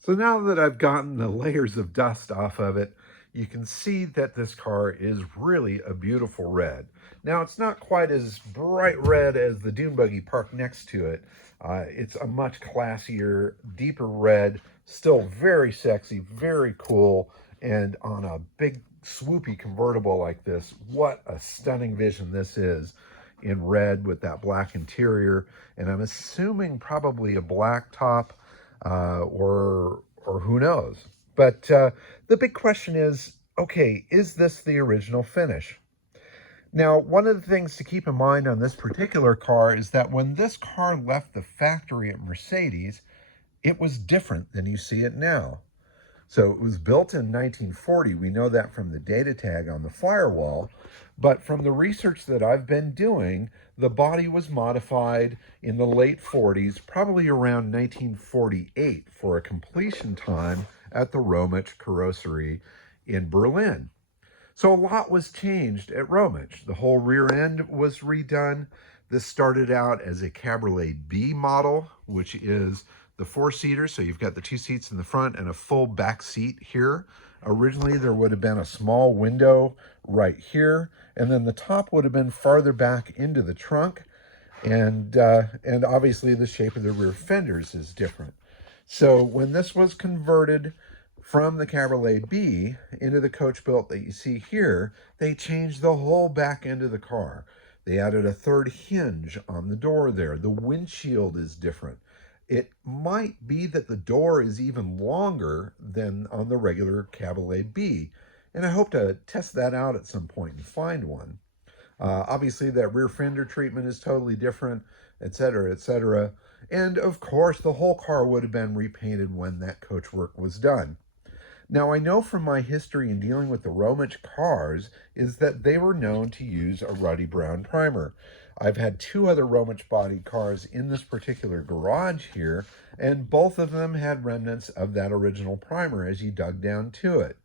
So now that I've gotten the layers of dust off of it, you can see that this car is really a beautiful red. Now, it's not quite as bright red as the dune buggy parked next to it. It's a much classier, deeper red, still very sexy, very cool, and on a big swoopy convertible like this, what a stunning vision this is in red with that black interior. And I'm assuming probably a black top, or who knows. But the big question is, okay, is this the original finish? Now, one of the things to keep in mind on this particular car is that when this car left the factory at Mercedes, it was different than you see it now. So it was built in 1940. We know that from the data tag on the firewall. But from the research that I've been doing, the body was modified in the late 40s, probably around 1948, for a completion time at the Rometsch carrosserie in Berlin. So a lot was changed at Rometsch. The whole rear end was redone. This started out as a Cabriolet B model, which is the four-seater. So you've got the two seats in the front and a full back seat here. Originally, there would have been a small window right here, and then the top would have been farther back into the trunk. And obviously, the shape of the rear fenders is different. So when this was converted from the Cabriolet B into the Coachbuilt that you see here, they changed the whole back end of the car. They added a third hinge on the door there. The windshield is different. It might be that the door is even longer than on the regular Cabriolet B, and I hope to test that out at some point and find one. Obviously, that rear fender treatment is totally different, etc., etc. And of course, the whole car would have been repainted when that coach work was done. Now, I know from my history in dealing with the Rometsch cars is that they were known to use a ruddy brown primer. I've had two other Rometsch bodied cars in this particular garage here, and both of them had remnants of that original primer as you dug down to it.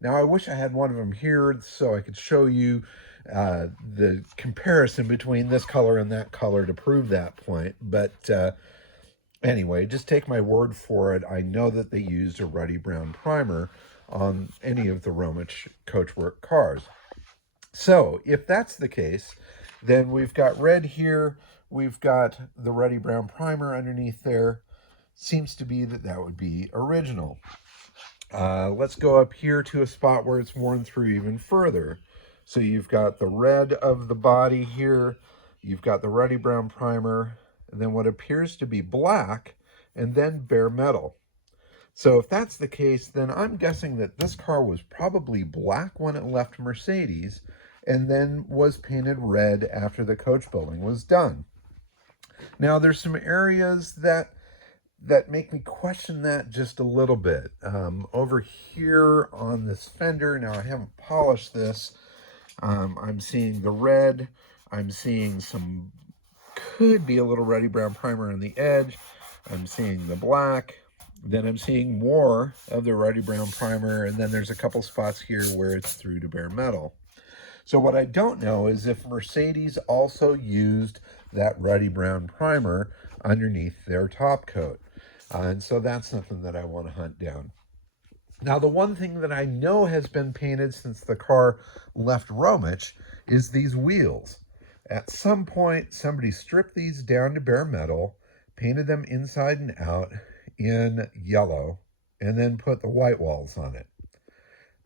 Now, I wish I had one of them here so I could show you the comparison between this color and that color to prove that point, but anyway, just take my word for it. I know that they used a ruddy brown primer on any of the Rometsch coachwork cars. So if that's the case, then we've got red here. We've got the ruddy brown primer underneath there. Seems to be that that would be original. Let's go up here to a spot where it's worn through even further. So you've got the red of the body here. You've got the ruddy brown primer, and then what appears to be black, and then bare metal. So if that's the case, then I'm guessing that this car was probably black when it left Mercedes, and then was painted red after the coach building was done. Now, there's some areas that make me question that just a little bit. Over here on this fender, now I haven't polished this, I'm seeing the red, I'm seeing some, could be a little ruddy brown primer on the edge, I'm seeing the black, then I'm seeing more of the ruddy brown primer, and then there's a couple spots here where it's through to bare metal. So what I don't know is if Mercedes also used that ruddy brown primer underneath their top coat. And so that's something that I want to hunt down. Now, the one thing that I know has been painted since the car left Rometsch is these wheels. At some point, somebody stripped these down to bare metal, painted them inside and out in yellow, and then put the white walls on it.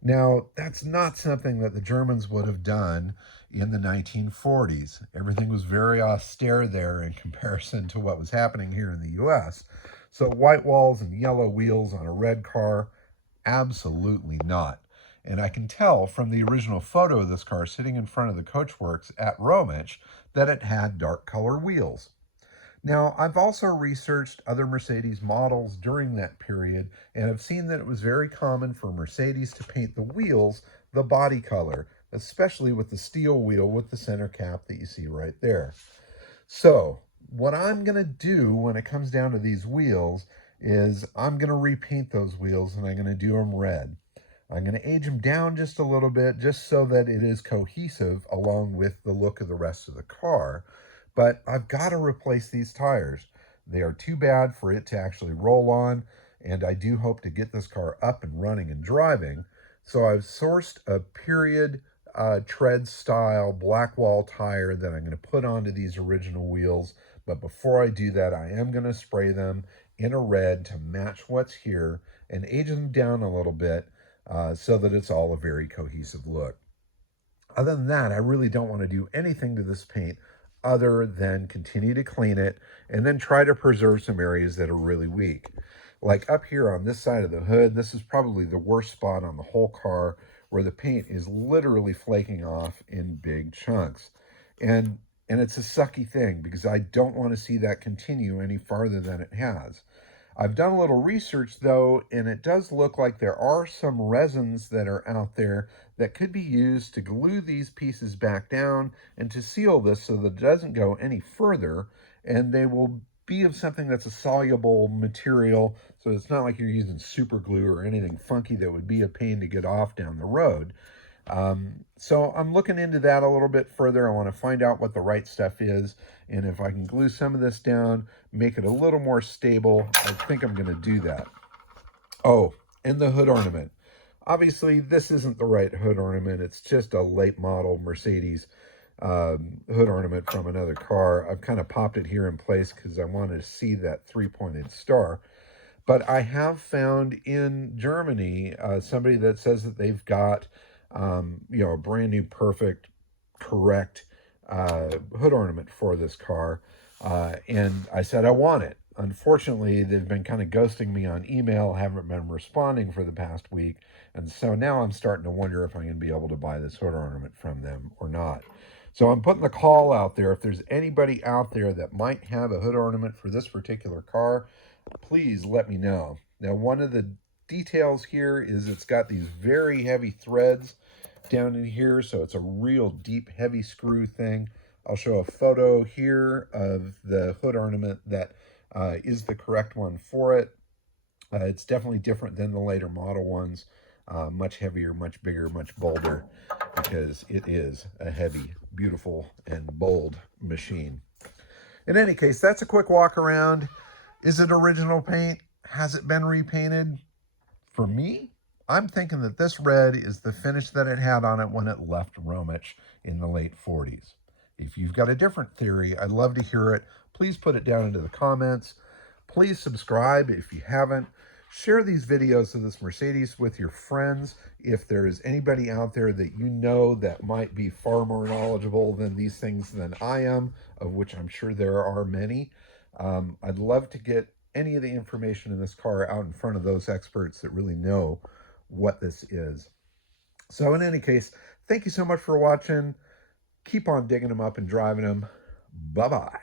Now, that's not something that the Germans would have done in the 1940s. Everything was very austere there in comparison to what was happening here in the US. So white walls and yellow wheels on a red car, absolutely not. And I can tell from the original photo of this car sitting in front of the Coachworks at Rometsch that it had dark color wheels. Now, I've also researched other Mercedes models during that period and have seen that it was very common for Mercedes to paint the wheels the body color, especially with the steel wheel with the center cap that you see right there. So, what I'm going to do when it comes down to these wheels is I'm going to repaint those wheels and I'm going to do them red. I'm going to age them down just a little bit just so that it is cohesive along with the look of the rest of the car. But I've got to replace these tires. They are too bad for it to actually roll on. and I do hope to get this car up and running and driving. So I've sourced a period tread style black wall tire that I'm going to put onto these original wheels. But before I do that, I am going to spray them in a red to match what's here and age them down a little bit so that it's all a very cohesive look. Other than that, I really don't want to do anything to this paint other than continue to clean it and then try to preserve some areas that are really weak. Like up here on this side of the hood, this is probably the worst spot on the whole car where the paint is literally flaking off in big chunks. And it's a sucky thing because I don't want to see that continue any farther than it has. I've done a little research though, and it does look like there are some resins that are out there that could be used to glue these pieces back down and to seal this so that it doesn't go any further, and they will be of something that's a soluble material, so it's not like you're using super glue or anything funky that would be a pain to get off down the road. So I'm looking into that a little bit further. I want to find out what the right stuff is, and if I can glue some of this down, make it a little more stable, I think I'm going to do that. Oh, and the hood ornament. Obviously, this isn't the right hood ornament. It's just a late model Mercedes hood ornament from another car. I've kind of popped it here in place because I wanted to see that three-pointed star. But I have found in Germany somebody that says that they've got a brand new, perfect, correct hood ornament for this car. And I said, I want it. Unfortunately, they've been kind of ghosting me on email, haven't been responding for the past week. And so now I'm starting to wonder if I'm going to be able to buy this hood ornament from them or not. So I'm putting the call out there. If there's anybody out there that might have a hood ornament for this particular car, please let me know. Now, one of the details here is it's got these very heavy threads down in here, so it's a real deep, heavy screw thing. I'll show a photo here of the hood ornament that is the correct one for it. It's definitely different than the later model ones. Much heavier, much bigger, much bolder, because it is a heavy, beautiful, and bold machine. In any case, that's a quick walk around. Is it original paint? Has it been repainted? For me, I'm thinking that this red is the finish that it had on it when it left Rometsch in the late 40s. If you've got a different theory, I'd love to hear it. Please put it down into the comments. Please subscribe if you haven't. Share these videos of this Mercedes with your friends. If there is anybody out there that you know that might be far more knowledgeable than these things than I am, of which I'm sure there are many, I'd love to get any of the information in this car out in front of those experts that really know what this is. So in any case, thank you so much for watching. Keep on digging them up and driving them. Bye-bye.